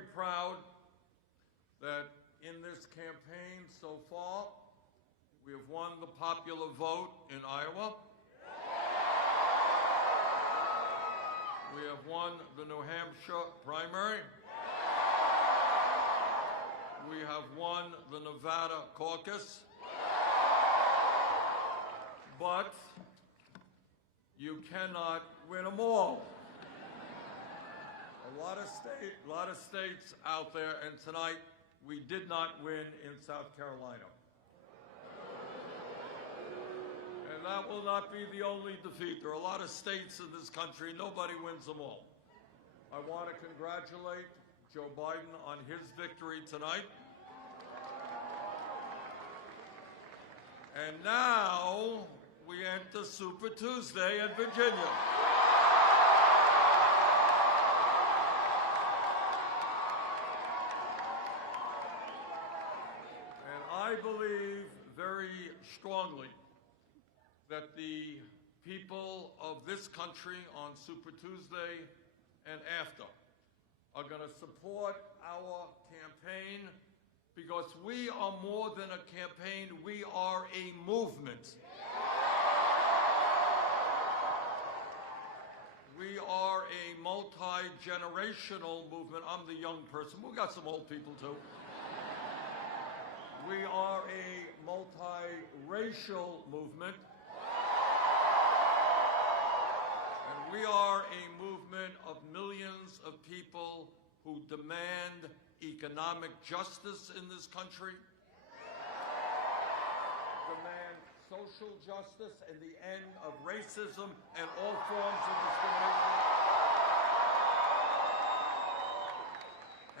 very proud that in this campaign so far, we have won the popular vote in Iowa. We have won the New Hampshire primary. We have won the Nevada caucus. But you cannot win them all. A lot of states out there, and tonight we did not win in South Carolina. And that will not be the only defeat. There are a lot of states in this country, nobody wins them all. I want to congratulate Joe Biden on his victory tonight. And now we enter Super Tuesday in Virginia. And I believe very strongly that the people of this country on Super Tuesday and after are going to support our campaign, because we are more than a campaign, we are a movement. We are a multi-generational movement. I'm the young person. We got some old people too. We are a multi-racial movement. And we are a movement of millions of people who demand economic justice in this country, demand social justice and the end of racism and all forms of discrimination,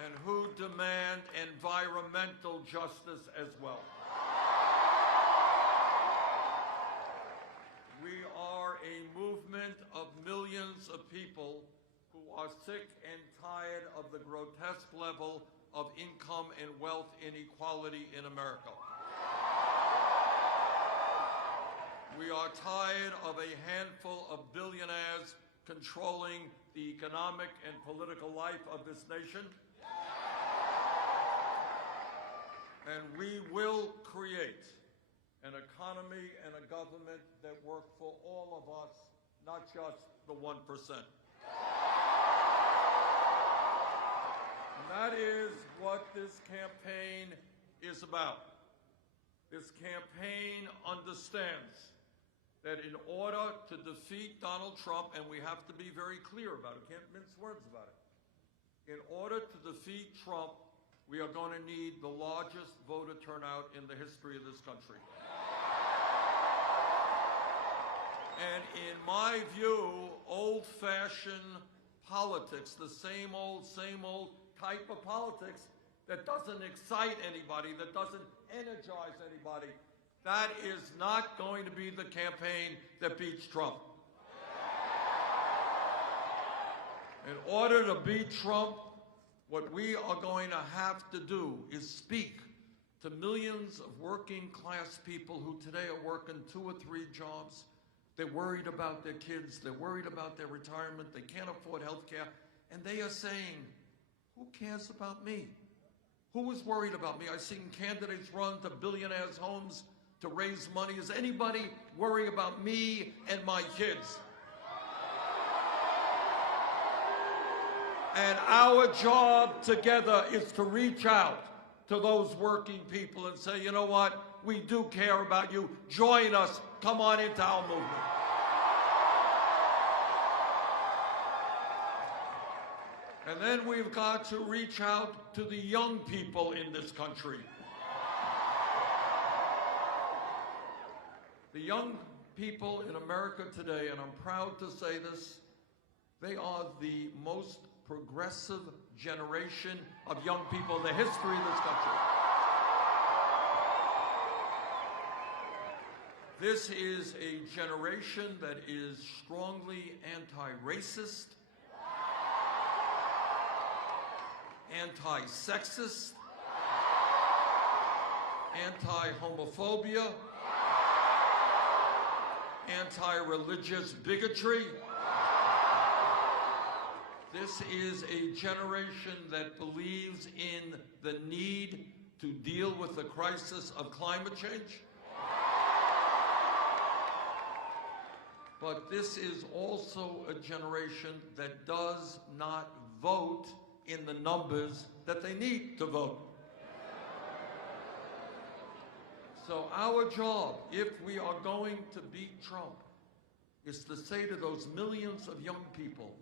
and who demand environmental justice as well. We are a movement of millions of people who are sick and tired of the grotesque level of income and wealth inequality in America. We are tired of a handful of billionaires controlling the economic and political life of this nation. And we will create an economy and a government that work for all of us, not just the 1%. And that is what this campaign is about. This campaign understands that in order to defeat Donald Trump, and we have to be very clear about it, can't mince words about it. In order to defeat Trump, we are going to need the largest voter turnout in the history of this country. And in my view, old-fashioned politics, the same old type of politics that doesn't excite anybody, that doesn't energize anybody, that is not going to be the campaign that beats Trump. In order to beat Trump, what we are going to have to do is speak to millions of working class people who today are working 2 or 3 jobs. They're worried about their kids. They're worried about their retirement. They can't afford health care. And they are saying, who cares about me? Who is worried about me? I've seen candidates run to billionaires' homes to raise money. Is anybody worried about me and my kids? And our job together is to reach out to those working people and say, you know what? We do care about you. Join us. Come on into our movement. And then we've got to reach out to the young people in this country. The young people in America today, and I'm proud to say this, they are the most progressive generation of young people in the history of this country. This is a generation that is strongly anti-racist, anti-sexist, anti-homophobia, anti-religious bigotry, This is a generation that believes in the need to deal with the crisis of climate change. But this is also a generation that does not vote in the numbers that they need to vote. So our job, if we are going to beat Trump, is to say to those millions of young people,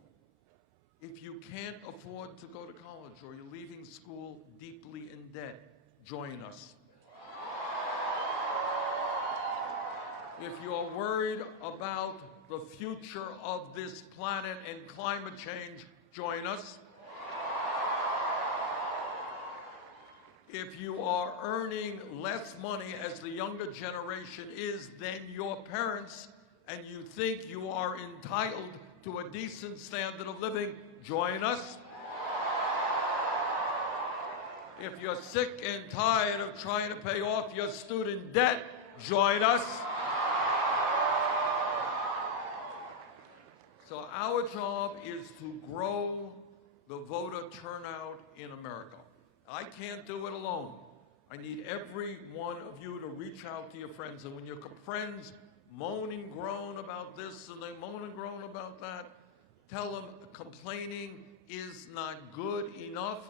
if you can't afford to go to college or you're leaving school deeply in debt, join us. If you're worried about the future of this planet and climate change, join us. If you are earning less money, as the younger generation is, than your parents, and you think you are entitled to a decent standard of living, join us. If you're sick and tired of trying to pay off your student debt, join us. So our job is to grow the voter turnout in America. I can't do it alone. I need every one of you to reach out to your friends. And when your friends moan and groan about this and they moan and groan about that, tell them complaining is not good enough.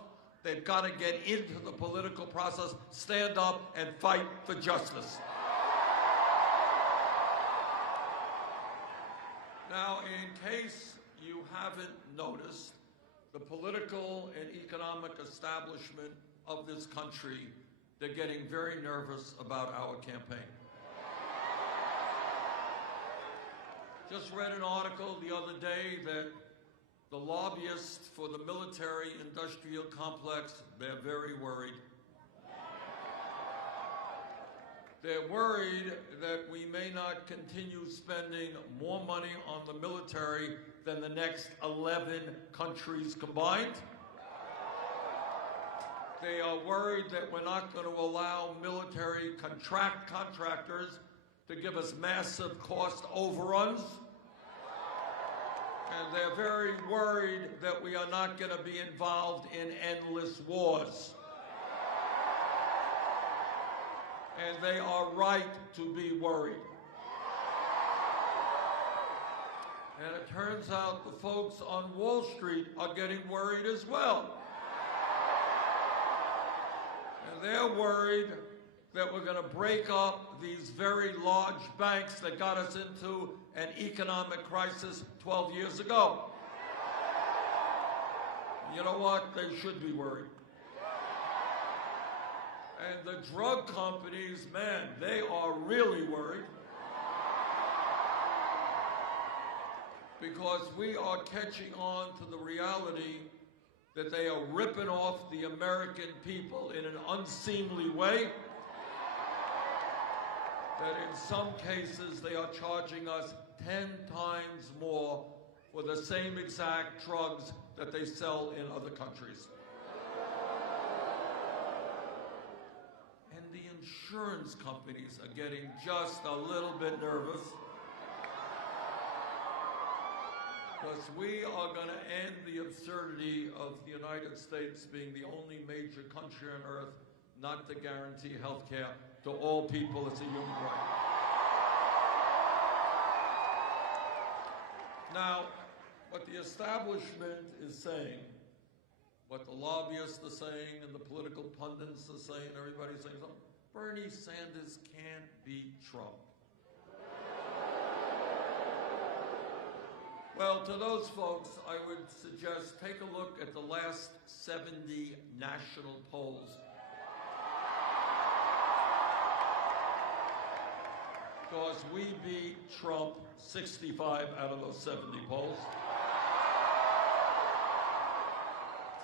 They've got to get into the political process, stand up and fight for justice. Now, in case you haven't noticed, the political and economic establishment of this country, they're getting very nervous about our campaign. Just read an article the other day that the lobbyists for the military-industrial complex, they're very worried. They're worried that we may not continue spending more money on the military than the next 11 countries combined. They are worried that we're not going to allow military contractors to give us massive cost overruns. And they're very worried that we are not going to be involved in endless wars. And they are right to be worried. And it turns out the folks on Wall Street are getting worried as well. And they're worried that we're going to break up these very large banks that got us into an economic crisis 12 years ago. You know what? They should be worried. And the drug companies, man, they are really worried. Because we are catching on to the reality that they are ripping off the American people in an unseemly way. That in some cases they are charging us 10 times more for the same exact drugs that they sell in other countries. And the insurance companies are getting just a little bit nervous. Because we are going to end the absurdity of the United States being the only major country on earth not to guarantee health care to all people as a human right. Now, what the establishment is saying, what the lobbyists are saying, and the political pundits are saying, everybody's saying something, Bernie Sanders can't beat Trump. Well, to those folks, I would suggest take a look at the last 70 national polls. Because we beat Trump 65 out of those 70 polls.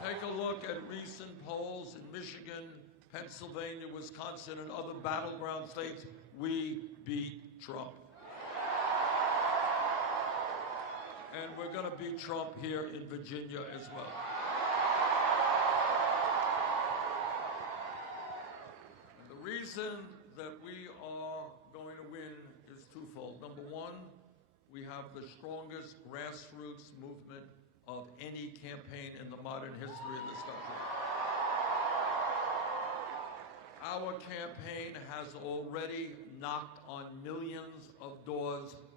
Take a look at recent polls in Michigan, Pennsylvania, Wisconsin, and other battleground states. We beat Trump. And we're going to beat Trump here in Virginia as well. And the reason that we are going to win is twofold. Number one, we have the strongest grassroots movement of any campaign in the modern history of this country. Our campaign has already knocked on millions of doors